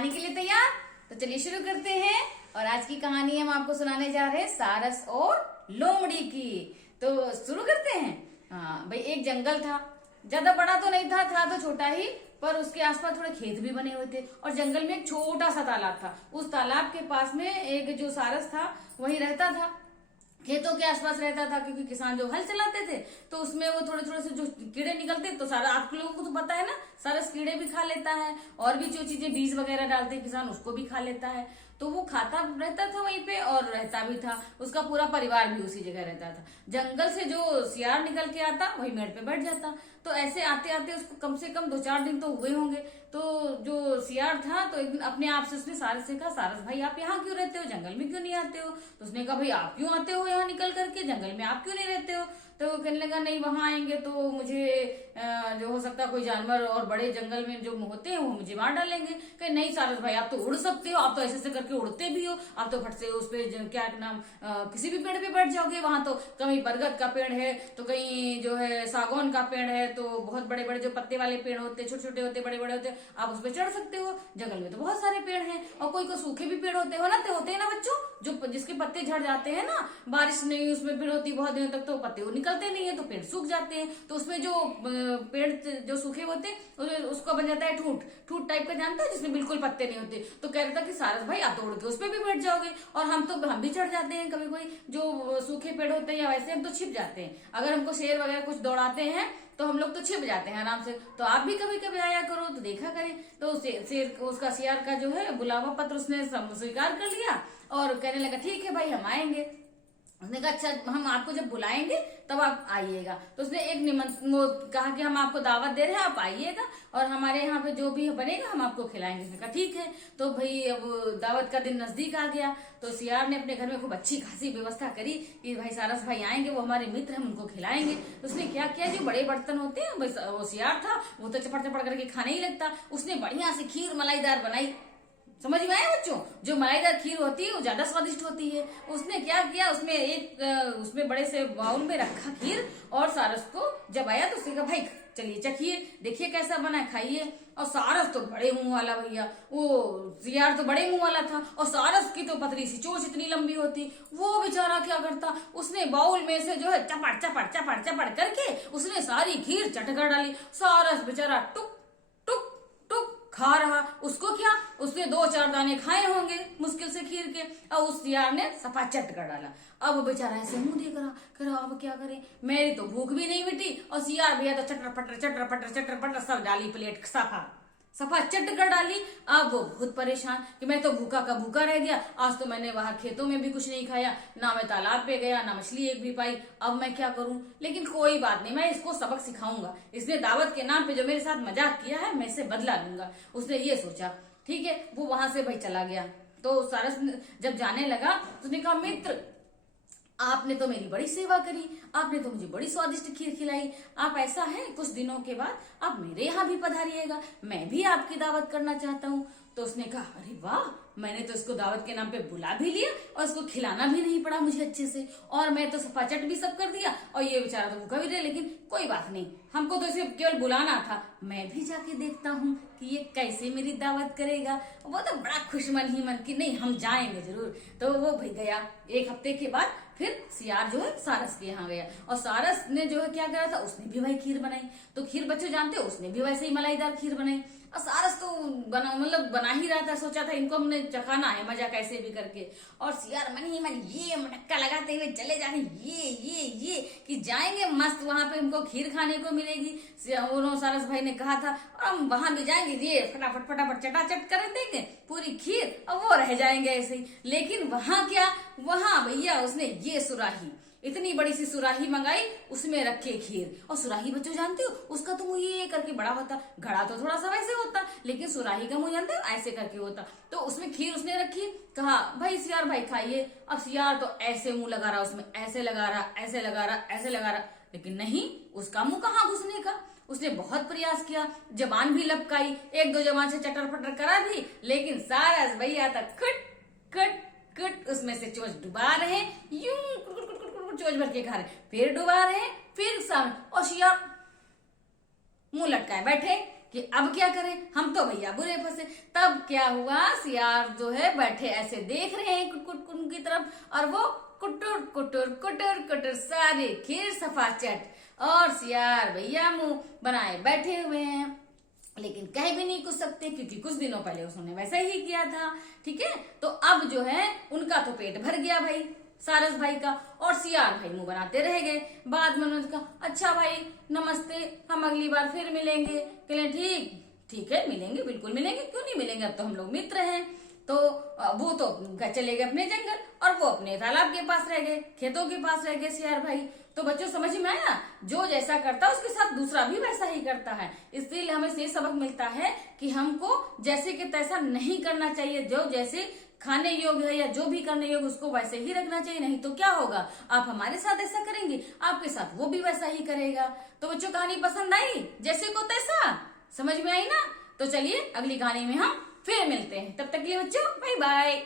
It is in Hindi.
कहानी के लिए तैयार? तो चलिए शुरू करते हैं। और आज की कहानी हम आपको सुनाने जा रहे हैं सारस और लोमड़ी की। तो शुरू करते हैं। हाँ भाई, एक जंगल था। ज्यादा बड़ा तो नहीं था तो छोटा ही, पर उसके आसपास थोड़े खेत भी बने हुए थे और जंगल में एक छोटा सा तालाब था। उस तालाब के पास में एक जो सारस था वही रहता था, खेतों के आसपास रहता था, क्योंकि किसान जो हल चलाते थे तो उसमें वो थोड़े थोड़े से जो कीड़े निकलते, तो सारा आप लोगों को तो पता है ना, सारस कीड़े भी खा लेता है और भी जो चीजें बीज वगैरह डालते हैं किसान उसको भी खा लेता है। तो वो खाता रहता था वहीं पे और रहता भी था, उसका पूरा परिवार भी उसी जगह रहता था। जंगल से जो सियार निकल के आता वही मेड़ पे बैठ जाता। तो ऐसे आते आते उसको कम से कम 2-4 दिन तो हुए होंगे। तो जो सियार था तो एक दिन अपने आप से उसने सारस से कहा, सारस भाई आप यहाँ क्यों रहते हो, जंगल में क्यों नहीं आते हो? तो उसने कहा, भाई आप क्यों आते हो यहाँ निकल करके, जंगल में आप क्यों नहीं रहते हो? तो वो कहने लगा, नहीं वहां आएंगे तो मुझे जो हो सकता है कोई जानवर और बड़े जंगल में जो होते हैं वो मुझे मार डालेंगे। कहे नहीं सारस भाई आप तो उड़ सकते हो, आप तो ऐसे करके उड़ते भी हो, आप तो फट से उस पे क्या नाम किसी भी पेड़ पे बैठ जाओगे। वहां तो कहीं बरगद का पेड़ है तो कहीं जो है सागौन का पेड़ है, तो बहुत बड़े बड़े जो पत्ते वाले पेड़ होते, छोटे छोटे होते बड़े बड़े होते, आप उस पर चढ़ सकते हो। जंगल में तो बहुत सारे पेड़ हैं और कोई सूखे भी पेड़ होते हो ना, तो होते हैं ना बच्चों, जो जिसके पत्ते झड़ जाते हैं ना, बारिश नहीं उसमें पेड़ होती बहुत दिनों तक तो पत्ते वो निकलते नहीं है तो पेड़ सूख जाते हैं। तो उसमें जो पेड़ जो सूखे होते उसको बन जाता है ठूठ ठूठ टाइप का, जानते हो, जिसमें बिल्कुल पत्ते नहीं होते। तो कह रहा था कि सारस भाई आप तो उड़ के उस पर भी बैठ जाओगे और हम भी चढ़ जाते हैं कभी कोई जो सूखे पेड़ होते हैं, या वैसे हम तो छिप जाते हैं, अगर हमको शेर वगैरह कुछ दौड़ाते हैं तो हम लोग तो छिप जाते हैं आराम से। तो आप भी कभी कभी आया करो तो देखा करें। तो शेर उसका सियार का जो है बुलावा पत्र उसने स्वीकार कर लिया और कहने लगा ठीक है भाई हम आएंगे। उसने कहा अच्छा हम आपको जब बुलाएंगे तब आप आइएगा। तो उसने एक वो कहा कि हम आपको दावत दे रहे हैं, आप आइएगा और हमारे यहाँ पे जो भी बनेगा हम आपको खिलाएंगे। उसने कहा ठीक है। तो भाई अब दावत का दिन नजदीक आ गया तो सियार ने अपने घर में खूब अच्छी खासी व्यवस्था करी कि भाई सारस भाई आएंगे, वो हमारे मित्र हम उनको खिलाएंगे। तो उसने क्या किया, जो बड़े बर्तन होते हैं, वो सियार था वो तो चपड़ चपड़ करके खाने ही लगता, उसने बढ़िया से खीर मलाईदार बनाई। समझ में आया बच्चों? जो मलाईदार खीर होती है वो ज्यादा स्वादिष्ट होती है। उसने क्या किया, उसमें बड़े से बाउल में रखा खीर और सारस को जब आया तो उसने कहा भाई चलिए चखिए, देखिए कैसा बना है, खाइए। और सारस तो बड़े मुंह वाला भैया, वो सियार तो बड़े मुंह वाला था और सारस की तो पतली सी चोंच इतनी लंबी होती। वो बेचारा क्या करता, उसने बाउल में से जो है चपड़ चपड़ चपड़ चपड़ करके उसने सारी खीर चट कर डाली। सारस बेचारा टुक टुक टुक खा रहा। उसको क्या, उसने 2-4 दाने खाए होंगे मुश्किल से खीर के और उस सियार ने सफा चट कर डाला। अब बेचारा ऐसे मुंह देख रहा, कह रहा अब क्या करे, मेरी तो भूख भी नहीं मिटी और सियार भैया तो चटर पटर सब डाली प्लेट सफा चट कर डाली। अब वो बहुत परेशान कि मैं तो भूखा का भूखा रह गया, आज तो मैंने वहां खेतों में भी कुछ नहीं खाया, ना मैं तालाब पे गया, ना मछली एक भी पाई, अब मैं क्या करूं। लेकिन कोई बात नहीं, मैं इसको सबक सिखाऊंगा, इसने दावत के नाम पे जो मेरे साथ मजाक किया है मैं इसे बदला लूंगा। उसने ये सोचा, ठीक है, वो वहां से भाई चला गया। तो सारस जब जाने लगा तो उसने कहा, मित्र आपने तो मेरी बड़ी सेवा करी, आपने तो मुझे बड़ी स्वादिष्ट खीर खिलाई, आप ऐसा है कुछ दिनों के बाद आप मेरे यहाँ भी पधारिएगा, मैं भी आपकी दावत करना चाहता हूँ। तो उसने कहा, अरे वाह, मैंने तो इसको दावत के नाम पे बुला भी लिया और इसको खिलाना भी नहीं पड़ा मुझे अच्छे से, और मैं तो सफाचट भी सब कर दिया और ये बेचारा तो भूखा भी रहे। लेकिन कोई बात नहीं, हमको तो इसे केवल बुलाना था, मैं भी जाके देखता हूँ कि ये कैसे मेरी दावत करेगा। वो तो बड़ा खुश मन ही मन की, नहीं हम जाएंगे जरूर। तो वो भाई गया। 1 हफ्ते के बाद फिर सियार जो है सारस के यहाँ गया और सारस ने जो है क्या करा था, उसने भी भाई खीर बनाई। तो खीर बच्चों जानते हो, उसने भी वैसे ही मलाईदार खीर बनाई और सारस तो बना ही रहा था, सोचा था इनको हमने चखाना है मजा कैसे भी करके। और सियार मन ही मन ये मटक्का लगाते हुए चले जा रहे, ये कि जाएंगे मस्त, वहां पे हमको खीर खाने को मिलेगी। उन्होंने सारस भाई ने कहा था और हम वहां भी जाएंगे, ये फटाफट चटाचट कर देंगे पूरी खीर और वो रह जाएंगे ऐसे ही। लेकिन वहां क्या, वहां भैया उसने ये सुराही, इतनी बड़ी सी सुराही मंगाई, उसमें रखे खीर। और सुराही बच्चों जानते हो, उसका तो मुंह ये करके बड़ा होता, घड़ा तो थोड़ा सा वैसे होता, लेकिन सुराही का मुंह जानते हो ऐसे करके होता। तो उसमें खीर उसने रखी, कहा भाई सियार भाई खाइए। अब सियार तो ऐसे मुंह लगा रहा, उसमें ऐसे लगा रहा, ऐसे लगा रहा, ऐसे लगा रहा, लेकिन नहीं, उसका मुंह कहाँ घुसने का। उसने बहुत प्रयास किया, जबान भी लपकाई, 1-2 जबान से चटर पटर करा भी, लेकिन सारस भैया तक कट कट कट उसमें से चोंच डुबा रहे, यूं चोंच भर के खा रहे, फिर डुबा रहे, फिर सामने, और सियार मुंह लटकाए बैठे, कि अब क्या करें, हम तो भैया बुरे फंसे। तब क्या हुआ, सियार जो है बैठे ऐसे देख रहे हैं कुटकुट कुन की तरफ, और वो कुटुर कुटुर कुटुर कुटुर सारे खीर सफाचट, और सियार भैया मुंह बनाए बैठे हुए हैं, लेकिन कह भी नहीं कुछ सकते क्योंकि कुछ दिनों पहले उसने वैसा ही किया था। ठीक है, तो अब जो है उनका तो पेट भर गया भाई, सारस भाई का, और सियार भाई मुंह बनाते रह गए। बाद में उन्होंने कहा, अच्छा भाई नमस्ते, हम अगली बार फिर मिलेंगे। कहले ठीक ठीक है मिलेंगे, बिल्कुल मिलेंगे, क्यों नहीं मिलेंगे, अब तो हम लोग मित्र हैं। तो वो तो चले गए अपने जंगल, और वो अपने तालाब के पास रह गए, खेतों के पास रह गए सियार भाई। तो बच्चों समझ में आया, जो जैसा करता है उसके साथ दूसरा भी वैसा ही करता है। इसलिए हमें ये सबक मिलता है कि हमको जैसे कि तैसा नहीं करना चाहिए, जो जैसे खाने योग्य है या जो भी करने योग्य उसको वैसे ही रखना चाहिए। नहीं तो क्या होगा, आप हमारे साथ ऐसा करेंगे, आपके साथ वो भी वैसा ही करेगा। तो बच्चों कहानी पसंद आई, जैसे को तैसा, समझ में आई ना। तो चलिए अगली कहानी में हम फिर मिलते हैं, तब तक के लिए बच्चों बाय बाय।